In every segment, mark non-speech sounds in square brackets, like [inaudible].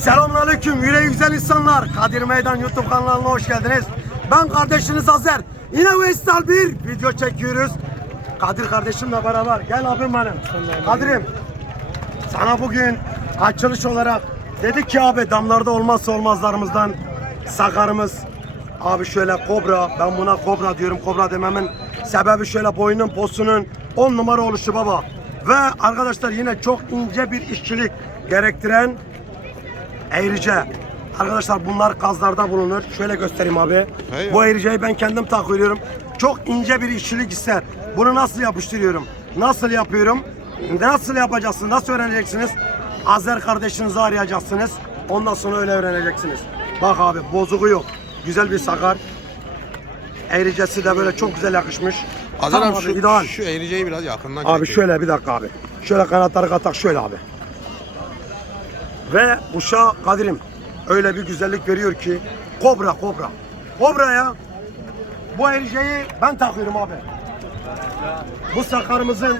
Selamünaleyküm yüreği güzel insanlar. Kadir Meydan YouTube kanalına hoş geldiniz. Ben kardeşiniz Azer. Yine Vestal bir video çekiyoruz. Kadir kardeşimle beraber. Gel abim benim. Kadir'im. Sana bugün açılış olarak dedik ki abi damlarda olmazsa olmazlarımızdan sakarımız. Abi şöyle kobra. Ben buna kobra diyorum. Kobra dememin sebebi şöyle boynun posunun 10 numara oluşu baba. Ve arkadaşlar yine çok ince bir işçilik gerektiren Eğrice. Arkadaşlar bunlar kazlarda bulunur. Şöyle göstereyim abi. Bu eğriceyi ben kendim takıyorum. Çok ince bir işçilik ister. Bunu nasıl yapıştırıyorum? Nasıl yapıyorum? Nasıl yapacaksınız? Nasıl öğreneceksiniz? Azer kardeşinizi arayacaksınız. Ondan sonra öyle öğreneceksiniz. Bak abi bozuğu yok. Güzel bir sakar. Eğricesi de böyle çok güzel yakışmış. Azar Tam abi şu, ideal. şu eğriceyi biraz yakından Abi şöyle bir dakika abi. Şöyle kanatları katak şöyle abi. Ve uşağa Kadir'im öyle bir güzellik veriyor ki kobra kobra. Kobra ya. Bu erceği ben takıyorum abi. Bu sakarımızın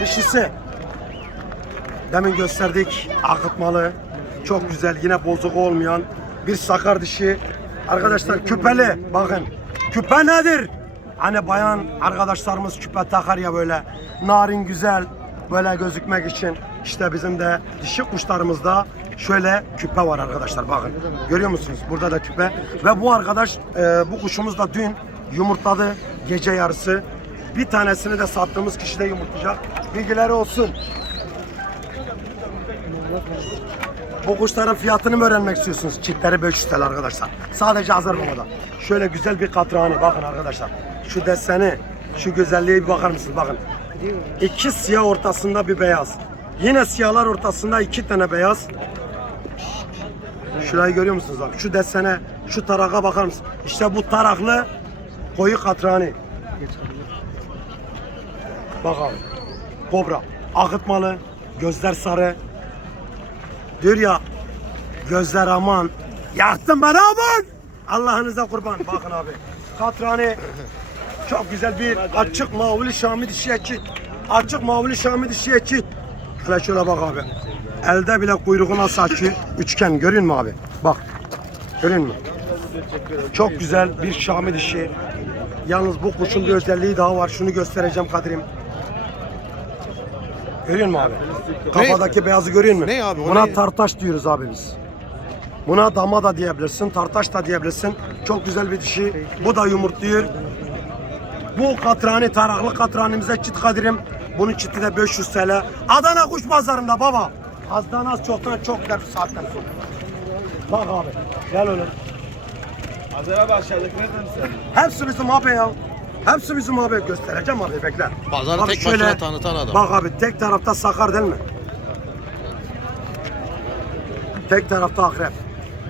dişisi. Demin gösterdik akıtmalı. Çok güzel yine bozuk olmayan bir sakar dişi. Arkadaşlar küpeli bakın. Küpe nedir? Hani bayan arkadaşlarımız küpe takar ya böyle narin güzel böyle gözükmek için. İşte bizim de dişi kuşlarımızda şöyle küpe var arkadaşlar bakın. Görüyor musunuz? Burada da küpe. Ve bu arkadaş e, bu kuşumuz da dün yumurtladı gece yarısı. Bir tanesini de sattığımız kişi de yumurtlayacak. Bilgileri olsun. Bu kuşların fiyatını mı öğrenmek istiyorsunuz? Çiftleri 500 TL arkadaşlar. Sadece hazır babada. Şöyle güzel bir katrağını bakın arkadaşlar. Şu deseni, şu güzelliğe bir bakar mısınız? Bakın. İki siyah ortasında bir beyaz. Yine siyahlar ortasında iki tane beyaz. Şurayı görüyor musunuz abi? Şu desene, şu taraka bakar mısınız? İşte bu taraklı koyu katrağını. Bak abi. Kobra. Akıtmalı. Gözler sarı. Diyor ya gözler aman. Yaktın beni aman. Allah'ınıza kurban. Bakın abi. Katrani çok güzel bir açık mavili Şami dişi eki. Açık mavili Şami dişi eki. Hele şöyle bak abi. Elde bile kuyruğu nasıl açıyor? Üçgen görün mü abi? Bak. Görün mü? Çok güzel bir Şami dişi. Yalnız bu kuşun bir özelliği daha var. Şunu göstereceğim Kadir'im. Görüyor musun abi? Kafadaki beyazı görüyor musun? Ne abi, Buna ne? tartaş diyoruz abi biz. Buna dama da diyebilirsin, tartaş da diyebilirsin. Çok güzel bir dişi. Bu da yumurtluyor. Bu katrani, taraklı katranimize çit kadirim. Bunun çiti de 500 TL. Adana kuş pazarında baba. Azdan az çoktan çok der saatten sonra. Bak abi, gel öyle. Azer'e başladık. Nereden sen? Hepsi bizim abi ya. Hepsi bizim abi. Göstereceğim abi bekle. Pazarı Abi tek başına tanıtan adam. Bak abi tek tarafta sakar değil mi? Tek tarafta akrep.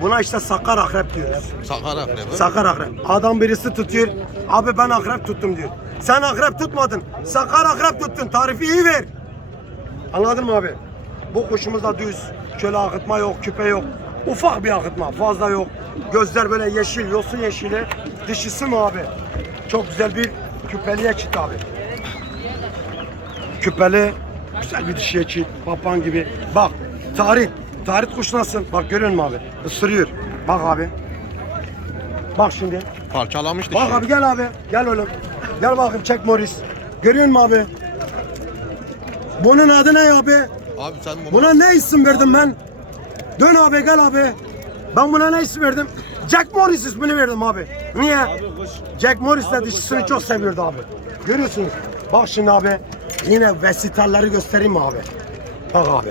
Buna işte sakar akrep diyoruz. Sakar akrebi. Sakar akrep. Adam birisi tutuyor. Abi ben akrep tuttum diyor. Sen akrep tutmadın. Sakar akrep tuttun. Tarifi iyi ver. Anladın mı abi? Bu kuşumuz da düz. Şöyle akıtma yok, küpe yok. Ufak bir akıtma, fazla yok. Gözler böyle yeşil, yosun yeşili. Dişisi mi abi? Çok güzel bir küpeliye çit abi. Küpeli, güzel bir dişiye çit. Papan gibi. Bak, tarit. Tarit kuş nasıl? Bak görüyor musun abi? Isırıyor. Bak abi. Bak şimdi. Parçalamış dişi. Bak abi gel abi. Gel oğlum. Gel bakayım çek Morris. Görüyor musun abi? Bunun adı ne abi? Abi sen bunu... Buna ne isim verdim ben? Dön abi gel abi. Ben buna ne isim verdim? Jack Morris ismini verdim abi. Niye? Jack Morris de dişisini çok seviyordu abi. Görüyorsunuz. Bak şimdi abi. Yine vesitalleri göstereyim mi abi? Bak abi.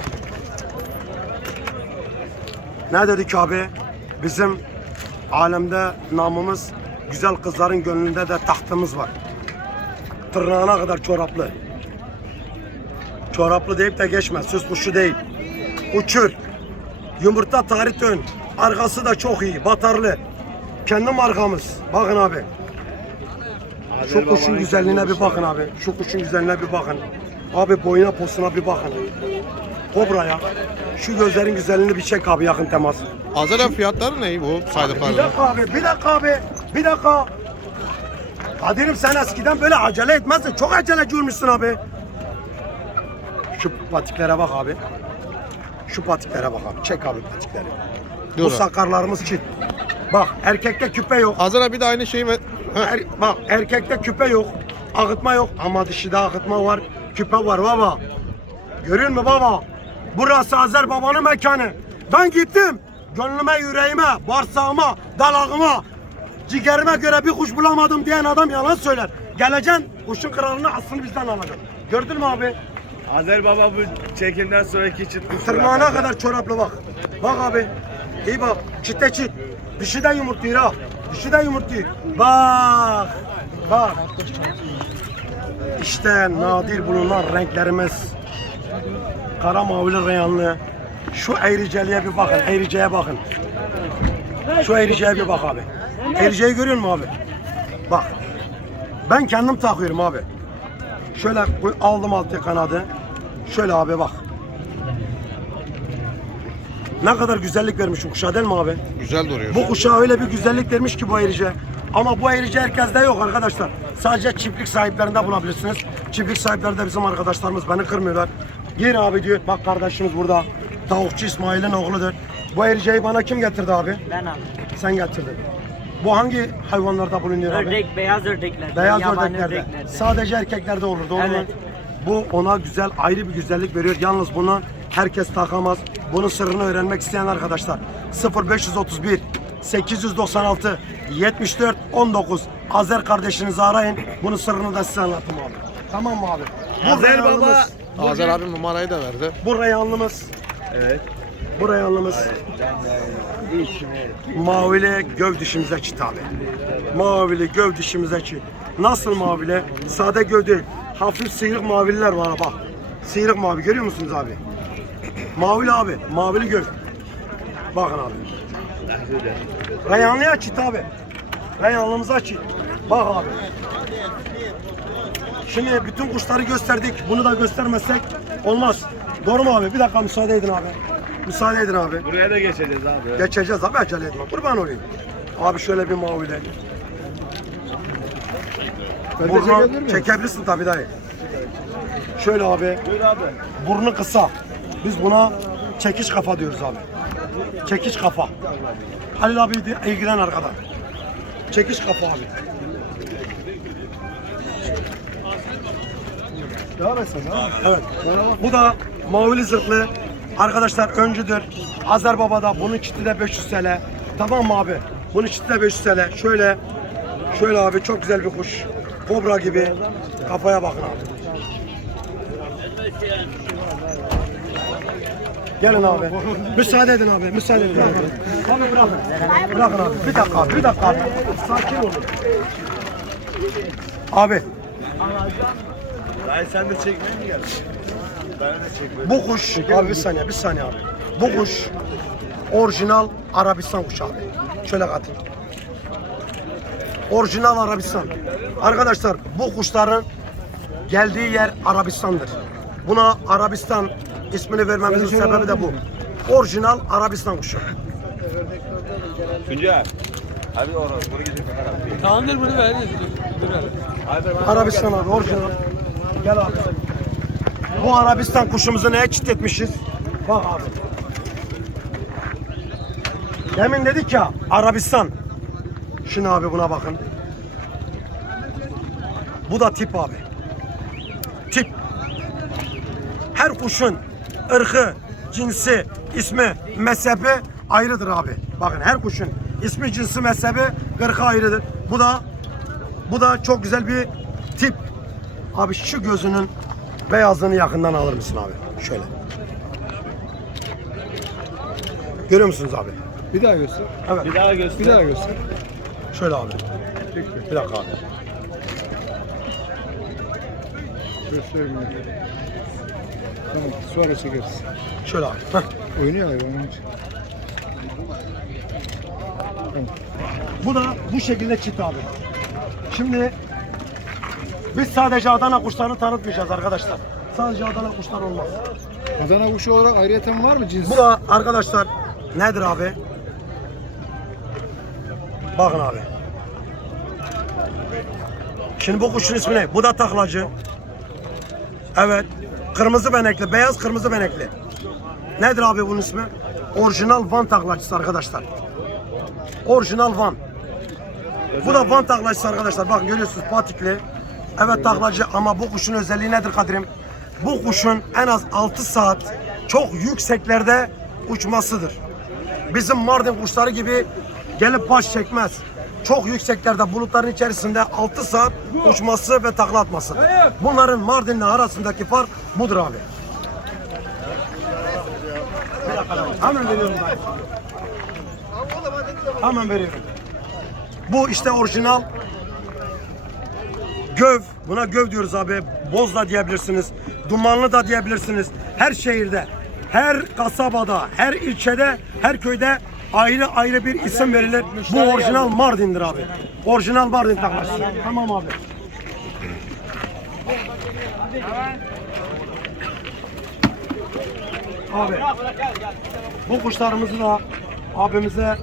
Ne dedik abi? Bizim alemde namımız güzel kızların gönlünde de tahtımız var. Tırnağına kadar çoraplı. Çoraplı deyip de geçme. Süs kuşu değil. Uçur. Yumurta tarih ön. Arkası da çok iyi. Batarlı. Kendi markamız. Bakın abi. Şu kuşun güzelliğine bir bakın abi. Şu kuşun güzelliğine bir bakın. Abi boyuna posuna bir bakın. Kobra ya. Şu gözlerin güzelliğini bir çek abi yakın temas. Azera fiyatları ne bu Bir saydıkları? dakika abi, bir dakika abi, bir dakika. Kadir'im sen eskiden böyle acele etmezdin. Çok aceleci olmuşsun abi. Şu patiklere bak abi. Şu patiklere bak abi. Çek abi patikleri. Dur Bu sakarlarımız çift. Bak erkekte küpe yok. Azer abi de aynı şeyi ver. Er, bak erkekte küpe yok. Akıtma yok ama dişide akıtma var. Küpe var baba. Görüyor musun baba? Burası Azer babanın mekanı. Ben gittim. Gönlüme, yüreğime, bağırsağıma, dalağıma, ciğerime göre bir kuş bulamadım diyen adam yalan söyler. Geleceksin kuşun kralını aslını bizden alacaksın. Gördün mü abi? Azer Baba bu çekimden sonraki çıt kuş Tırnağına kadar çoraplı bak. Bak abi. İyi bak. Çite çit. Dişi de yumurtluyor ha. Dişi de yumurtluyor. Bak. Bak. İşte nadir bulunan renklerimiz. Kara mavili reyanlı. Şu eğriceliğe bir bakın. Eğriceye bakın. Şu eğriceye bir bak abi. Eğriceyi görüyor musun abi? Bak. Ben kendim takıyorum abi. Şöyle aldım altı kanadı. Şöyle abi bak. Ne kadar güzellik vermiş bu kuşa değil mi abi? güzel duruyor. Bu kuşa öyle bir güzellik vermiş ki bu ayrıca. Ama bu ayrıca herkeste yok arkadaşlar. Sadece çiftlik sahiplerinde bulabilirsiniz. Çiftlik sahipleri de bizim arkadaşlarımız beni kırmıyorlar. Gir abi diyor. Bak kardeşimiz burada. Tavukçu İsmail'in oğludur. Bu ayrıcayı bana kim getirdi abi? Ben aldım. Sen getirdin. Bu hangi hayvanlarda bulunuyor abi? Ördek, beyaz ördekler. Beyaz ördeklerde. ördeklerde. Sadece erkeklerde olur doğru mu? Evet. Bu ona güzel ayrı bir güzellik veriyor. Yalnız bunu herkes takamaz. Bunun sırrını öğrenmek isteyen arkadaşlar 0531 896 74 19 Azer kardeşinizi arayın. Bunun sırrını da size anlatayım abi. Tamam mı abi? Bu Azer Baba. Azer abi numarayı da verdi. Bu reyanlımız. Evet. Bu reyanlımız. Mavili göv dişimize çit abi. Mavili göv dişimize çit. Nasıl mavili? Sade göv değil. Hafif sıyrık mavililer var bak. Sıyrık mavi görüyor musunuz abi? Mavili abi. Mavili göv. Bakın abi. Reyhanlıya çit abi. Reyhanlımıza çit. Bak abi. Şimdi bütün kuşları gösterdik. Bunu da göstermezsek olmaz. Doğru mu abi? Bir dakika müsaade edin abi. Müsaade edin abi. Buraya da geçeceğiz abi. Geçeceğiz abi acele etme. Kurban olayım. Abi şöyle bir mavile. Burnu çekebilirsin tabii dayı. Şöyle abi. Buyur abi. Burnu kısa. Biz buna çekiş kafa diyoruz abi. Çekiş kafa. Halil abi ilgilen arkadan. Çekiş kafa abi. Devam etsin ha. Evet. Bu da mavili zırhlı. Arkadaşlar öncüdür. Azer Baba'da bunun çiti de 500 TL. Tamam mı abi? Bunun çiti de 500 TL. Şöyle şöyle abi çok güzel bir kuş. Kobra gibi. Kafaya bakın abi. Gelin abi. Müsaade edin abi. Müsaade edin abi. Abi bırakın. Bırakın abi. Bir dakika abi. Bir dakika abi. Sakin olun. Abi Dayı sen de çekmeye mi geldin? Bu kuş, abi bir saniye, bir saniye abi. Bu kuş orijinal Arabistan kuşu abi. Şöyle katayım. Orijinal Arabistan. Arkadaşlar bu kuşların geldiği yer Arabistan'dır. Buna Arabistan ismini vermemizin sebebi de bu. Orijinal Arabistan kuşu. Tuncay. Abi orası. Bunu gidip. Tamamdır bunu ver. Dur hele. Abi ben Arabistan abi orijinal. Gel abi. Bu Arabistan kuşumuzu neye çit etmişiz? Bak abi. Demin dedik ya Arabistan. Şimdi abi buna bakın. Bu da tip abi. Tip. Her kuşun ırkı, cinsi, ismi, mezhebi ayrıdır abi. Bakın her kuşun ismi, cinsi, mezhebi, ırkı ayrıdır. Bu da bu da çok güzel bir tip. Abi şu gözünün beyazlığını yakından alır mısın abi? Şöyle. Görüyor musunuz abi? Bir daha göster. Evet. bir daha göster. Bir daha göster. Şöyle abi. Bir dakika abi. Göstereyim. Tamam sonra çekeriz. Şöyle abi. Heh. Oynuyor hayvan onun için. Bu da bu şekilde çit abi. Şimdi biz sadece Adana kuşlarını tanıtmayacağız arkadaşlar. Sadece Adana kuşlar olmaz. Adana kuşu olarak ayrıyeten var mı cins? Bu da arkadaşlar nedir abi? Bakın abi. Şimdi bu kuşun ismi ne? Bu da taklacı. Evet. Kırmızı benekli, beyaz kırmızı benekli. Nedir abi bunun ismi? Orijinal Van taklacısı arkadaşlar. Orijinal Van. Bu da Van taklacısı arkadaşlar. Bakın görüyorsunuz patikli. Evet taklacı ama bu kuşun özelliği nedir Kadir'im? Bu kuşun en az 6 saat çok yükseklerde uçmasıdır. Bizim Mardin kuşları gibi gelip baş çekmez. Çok yükseklerde bulutların içerisinde 6 saat uçması ve takla atmasıdır. Bunların Mardin'le arasındaki fark budur abi. Hemen veriyorum dayı. Hemen veriyorum. Bu işte orijinal göv. Buna göv diyoruz abi. Boz da diyebilirsiniz. Dumanlı da diyebilirsiniz. Her şehirde, her kasabada, her ilçede, her köyde ayrı ayrı bir isim verilir. Bu orijinal Mardin'dir abi. Orijinal Mardin taklası. Tamam abi. Abi. Bu kuşlarımızı da abimize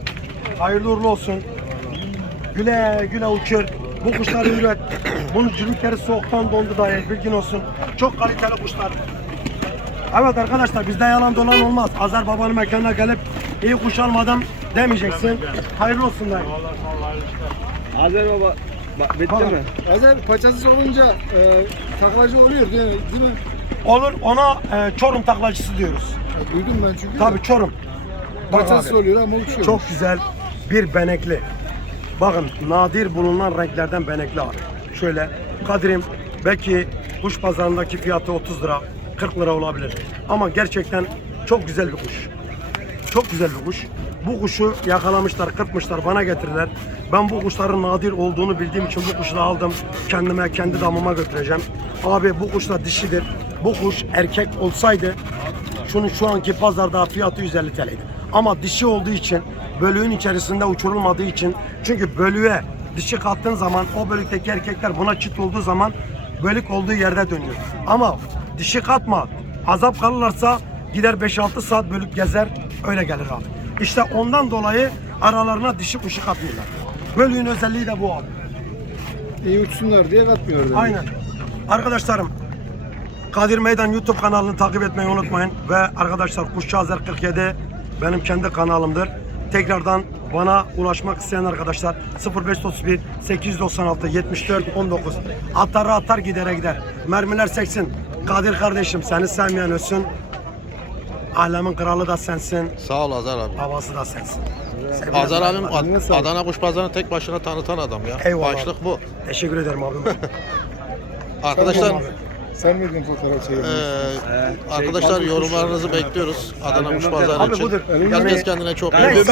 hayırlı uğurlu olsun. Güle güle uçur. Bu kuşları üret. Bunun cülükleri soğuktan dondu dahi bilgin olsun. Çok kaliteli kuşlar. Evet arkadaşlar bizde yalan dolan olmaz. Azer babanın mekanına gelip iyi kuş almadım demeyeceksin. Hayırlı olsun dayı. Azer baba. Bak, bitti mi? Bazen paçasız olunca e, taklacı oluyor değil mi? Değil mi? Olur ona e, Çorum taklacısı diyoruz. Ya, duydum ben çünkü. Tabii Çorum. Bak Paçasız abi. oluyor ama uçuyor. Çok güzel bir benekli. Bakın nadir bulunan renklerden benekli abi. Şöyle Kadir'im belki kuş pazarındaki fiyatı 30 lira 40 lira olabilir. Ama gerçekten çok güzel bir kuş. Çok güzel bir kuş. Bu kuşu yakalamışlar, kırpmışlar, bana getirdiler. Ben bu kuşların nadir olduğunu bildiğim için bu kuşu da aldım. Kendime, kendi damıma götüreceğim. Abi bu kuş da dişidir. Bu kuş erkek olsaydı şunun şu anki pazarda fiyatı 150 TL'ydi. Ama dişi olduğu için, bölüğün içerisinde uçurulmadığı için, çünkü bölüğe dişi kattığın zaman o bölükteki erkekler buna çit olduğu zaman bölük olduğu yerde dönüyor. Ama dişi katma, azap kalırlarsa gider 5-6 saat bölük gezer, öyle gelir abi. İşte ondan dolayı aralarına dişi kuşu katmıyorlar. Bölüğün özelliği de bu abi. İyi uçsunlar diye katmıyor. demek. Aynen. Arkadaşlarım Kadir Meydan YouTube kanalını takip etmeyi unutmayın. Ve arkadaşlar Kuşçu Azer 47 benim kendi kanalımdır. Tekrardan bana ulaşmak isteyen arkadaşlar 0531 896 74 19 atar atar gidere gider. Mermiler seksin. Kadir kardeşim seni sevmeyen ölsün. Alemin kralı da sensin. Sağ ol Azar abi. Babası da sensin. Azar abim Ad-. Adana Kuş Pazarı'nı tek başına tanıtan adam ya. Eyvallah. Başlık bu. Teşekkür ederim abim. [laughs] Arkadaşlar. Sen miydin fotoğraf eee, çevirmiş? arkadaşlar yorumlarınızı bekliyoruz. Adana Kuş Pazarı için. Herkes kendine çok iyi bakın.